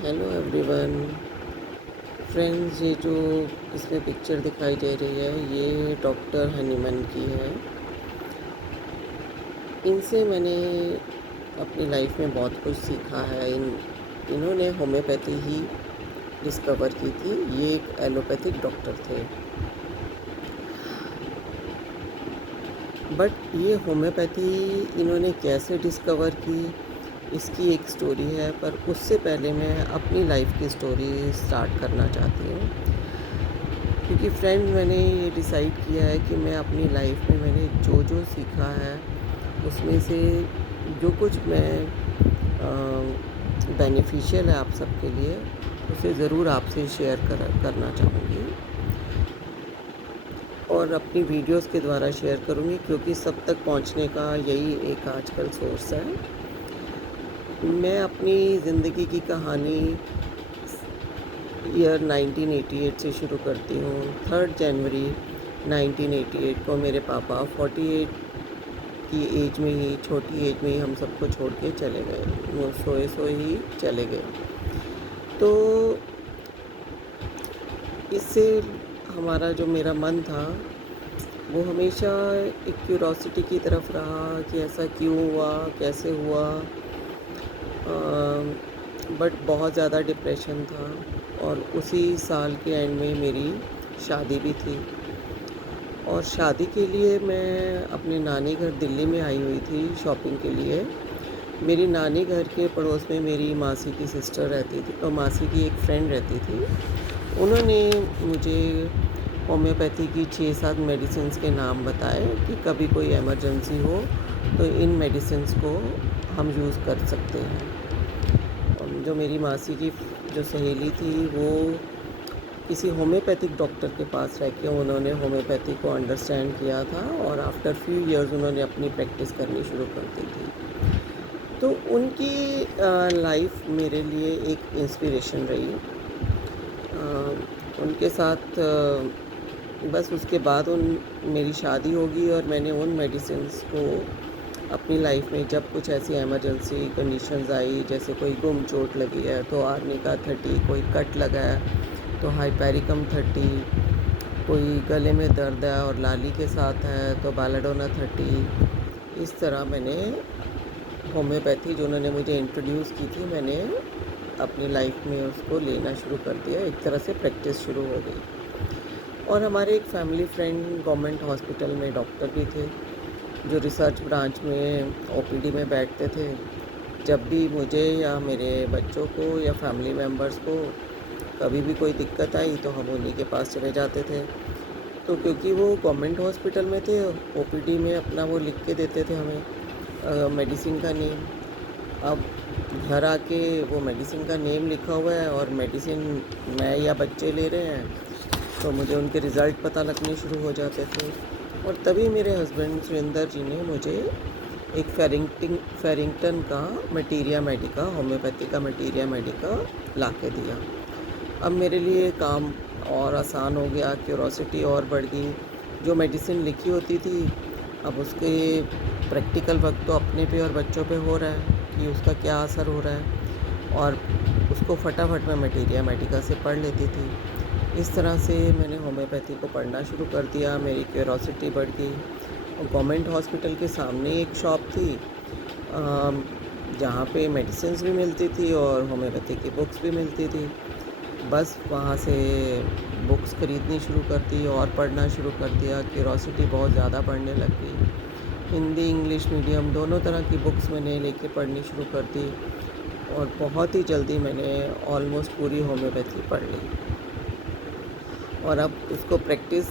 Hello everyone friends, ये जो इसमें पिक्चर दिखाई दे रही है ये डॉक्टर हनीमन की है। इनसे मैंने अपनी लाइफ में बहुत कुछ सीखा है। इन्होंने होम्योपैथी ही डिस्कवर की थी। ये एक एलोपैथिक डॉक्टर थे, बट ये होम्योपैथी इन्होंने कैसे डिस्कवर की, इसकी एक स्टोरी है। पर उससे पहले मैं अपनी लाइफ की स्टोरी स्टार्ट करना चाहती हूँ, क्योंकि फ्रेंड्स मैंने ये डिसाइड किया है कि मैं अपनी लाइफ में मैंने जो जो सीखा है उसमें से जो कुछ मैं बेनिफिशियल है आप सबके लिए, उसे ज़रूर आपसे शेयर करना चाहूँगी और अपनी वीडियोस के द्वारा शेयर करूँगी, क्योंकि सब तक पहुँचने का यही एक आजकल सोर्स है। मैं अपनी ज़िंदगी की कहानी ईयर 1988 से शुरू करती हूँ। 3 जनवरी 1988 को मेरे पापा 48 की एज में ही, छोटी एज में ही हम सबको छोड़ के चले गए। वो सोए सोए ही चले गए। तो इससे हमारा जो मेरा मन था वो हमेशा एक क्यूरोसिटी की तरफ रहा कि ऐसा क्यों हुआ, कैसे हुआ। बट बहुत ज़्यादा डिप्रेशन था और उसी साल के एंड में मेरी शादी भी थी। और शादी के लिए मैं अपने नानी घर दिल्ली में आई हुई थी शॉपिंग के लिए। मेरी नानी घर के पड़ोस में मेरी मासी की सिस्टर रहती थी और मासी की एक फ्रेंड रहती थी। उन्होंने मुझे होम्योपैथी की 6-7 मेडिसिन्स के नाम बताए कि कभी कोई इमरजेंसी हो तो इन मेडिसिन्स को हम यूज़ कर सकते हैं। और जो मेरी मासी की जो सहेली थी वो किसी होम्योपैथिक डॉक्टर के पास रह के उन्होंने होम्योपैथी को अंडरस्टैंड किया था और आफ्टर फ्यू इयर्स उन्होंने अपनी प्रैक्टिस करनी शुरू कर दी थी। तो उनकी लाइफ मेरे लिए एक इंस्पिरेशन रही। उनके साथ बस उसके बाद मेरी शादी होगी और मैंने उन मेडिसिन्स को अपनी लाइफ में, जब कुछ ऐसी इमरजेंसी कंडीशंस आई, जैसे कोई गुम चोट लगी है तो आर्निका 30, कोई कट लगा है तो हाइपेरिकम 30, कोई गले में दर्द है और लाली के साथ है तो बालाडोना 30। इस तरह मैंने होम्योपैथी जो उन्होंने मुझे इंट्रोड्यूस की थी, मैंने अपनी लाइफ में उसको लेना शुरू कर दिया। एक तरह से प्रैक्टिस शुरू हो गई। और हमारे एक फैमिली फ्रेंड गवर्नमेंट हॉस्पिटल में डॉक्टर भी थे, जो रिसर्च ब्रांच में ओपीडी में बैठते थे। जब भी मुझे या मेरे बच्चों को या फैमिली मेम्बर्स को कभी भी कोई दिक्कत आई तो हम उन्हीं के पास चले जाते थे। तो क्योंकि वो गवर्नमेंट हॉस्पिटल में थे, ओपीडी में अपना वो लिख के देते थे हमें मेडिसिन का नेम। अब घर आके वो मेडिसिन का नेम लिखा हुआ है और मेडिसिन मैं या बच्चे ले रहे हैं, तो मुझे उनके रिज़ल्ट पता लगने शुरू हो जाते थे। और तभी मेरे हस्बैंड सुरेंद्र जी ने मुझे एक फेरिंगटन का मटीरिया मेडिका, होम्योपैथी का मटीरिया मेडिका ला के दिया। अब मेरे लिए काम और आसान हो गया, क्यूरोसिटी और बढ़ गई। जो मेडिसिन लिखी होती थी, अब उसके प्रैक्टिकल वर्क तो अपने पे और बच्चों पे हो रहा है कि उसका क्या असर हो रहा है, और उसको फटाफट मैं मटीरिया मेडिका से पढ़ लेती थी। इस तरह से मैंने होम्योपैथी को पढ़ना शुरू कर दिया। मेरी क्यूरोसिटी बढ़ गई। और गवर्नमेंट हॉस्पिटल के सामने एक शॉप थी जहाँ पे मेडिसिन्स भी मिलती थी और होम्योपैथी की बुक्स भी मिलती थी। बस वहाँ से बुक्स ख़रीदनी शुरू कर दी और पढ़ना शुरू कर दिया। क्यूरोसिटी बहुत ज़्यादा बढ़ने लग गई। हिंदी इंग्लिश मीडियम दोनों तरह की बुक्स मैंने लेके पढ़नी शुरू कर दी और बहुत ही जल्दी मैंने ऑलमोस्ट पूरी होम्योपैथी पढ़ ली। और अब उसको प्रैक्टिस,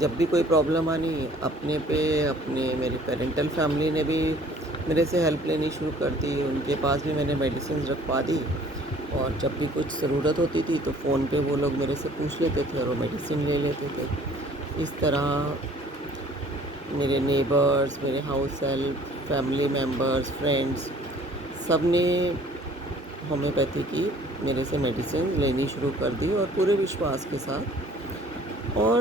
जब भी कोई प्रॉब्लम आनी अपने पे, अपने मेरी पेरेंटल फैमिली ने भी मेरे से हेल्प लेनी शुरू कर दी। उनके पास भी मैंने मेडिसिन रखवा दी और जब भी कुछ ज़रूरत होती थी तो फ़ोन पे वो लोग मेरे से पूछ लेते थे और वो मेडिसिन ले लेते थे। इस तरह मेरे नेबर्स, मेरे house help, family members, friends, सब ने होम्योपैथी की मेरे से मेडिसिन लेनी शुरू कर दी और पूरे विश्वास के साथ। और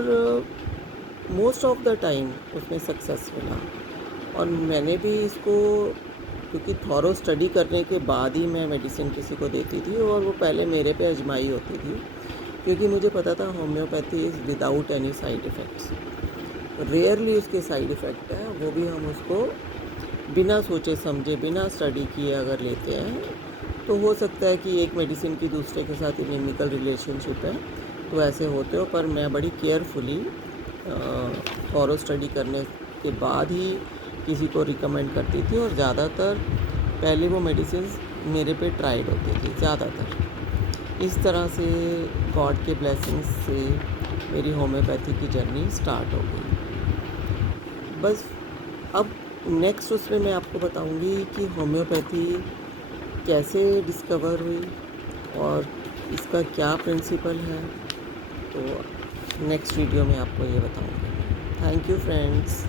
मोस्ट ऑफ द टाइम उसमें सक्सेस मिला और मैंने भी इसको क्योंकि थॉरो स्टडी करने के बाद ही मैं मेडिसिन किसी को देती थी, और वो पहले मेरे पे आजमाई होती थी, क्योंकि मुझे पता था homeopathy is without any side effects. Rarely उसके साइड इफ़ेक्ट है, वो भी हम उसको बिना सोचे समझे, बिना स्टडी किए अगर लेते हैं तो हो सकता है कि एक मेडिसिन की दूसरे के साथ इनमिकल रिलेशनशिप है, तो ऐसे होते हो। पर मैं बड़ी केयरफुली थॉरो स्टडी करने के बाद ही किसी को रिकमेंड करती थी, और ज़्यादातर पहले वो मेडिसिन मेरे पे ट्राइड होती थी ज़्यादातर। इस तरह से गॉड के ब्लेसिंग्स से मेरी होम्योपैथी की जर्नी स्टार्ट हो गई। बस अब नेक्स्ट उसमें मैं आपको बताऊंगी कि होम्योपैथी कैसे डिस्कवर हुई और इसका क्या प्रिंसिपल है, तो नेक्स्ट वीडियो में आपको ये बताऊंगी। Thank you friends.